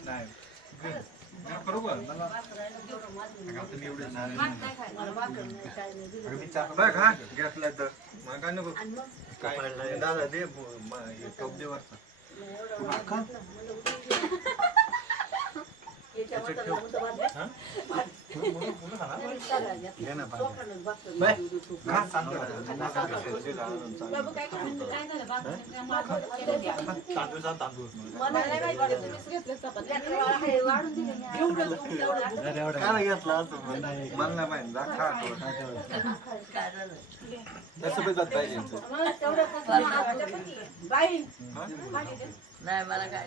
नाही बरोबर आता मी एवढे झाले बघ हा घेतला तर मग काय नको काय दादा दे टोप दे वरचा. ना. तांदूळ. काय घेतला? मला माहीत. जा, खा. तसं पण जात पाहिजे मला काय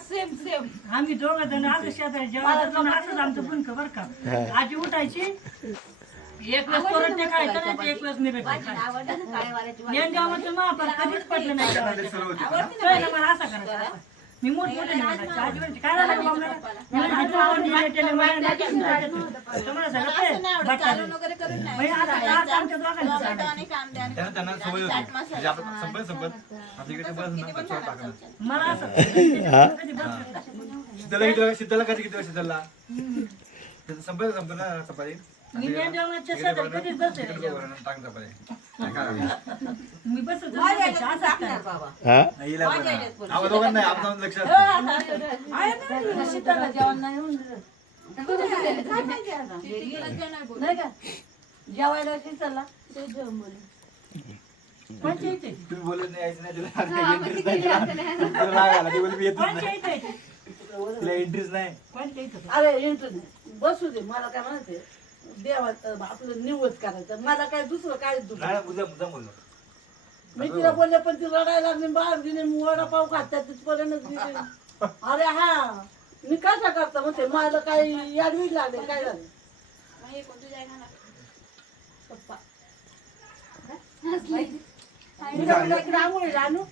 सेम सेम आम्ही दोघं जण असं शेजारी असंच आमचं बुनक बर का? आजी उठायची. एक वेळेस कोरडे खायचं नाही एक वेळेस मिरट महापार कधीच पडलं नाही मला असं करायचं. मी मोठमोठे नाही म्हणायचे. आजी म्हणायची, काय झालं गं बाबा? मी म्हणायचे, आजी बाबा, मी येतेले, मला नाही काही सांगायचं. तर मला सगळं ते बटाटे. बाई, आता आता आमच्या दोघांचं सांगायचं. त्यांना त्यांना सवय होती. म्हणजे आपण संपत संपत इकडे बस टाकणार? मला. शीतलला किती वेळ शीतलला कधी किती वेळ संपत संपत ना चपाती मी टाक चपाती? मी नाही. नाही, का? जेवायला शिचायला पंचायत आहे. तुम्ही बोलत नाही यायचं नाही तुला इंटरेस्ट नाही. तुला. तुला राग आला, ती बोलली, मी येतच नाही. पंचायत आहे ते. तिला इंटरेस्ट नाही. पंचायत आहे. अरे इंटरनेट बसू दे मला काय म्हणायचं देवाचं आपलं निवड करायचं. मला काय दुसरं काय दुसरं? नाही मुद्दा मुद्दा बोललो मी तिला बोलले पण ती रडायला लागली बाहेर दिली मी वडापाव खात्या तिथपर्यंत दिली अरे हा मी कसा करता म्हणते? मला काय याडवी लागले काय झालं? पप्पा इकडे आणू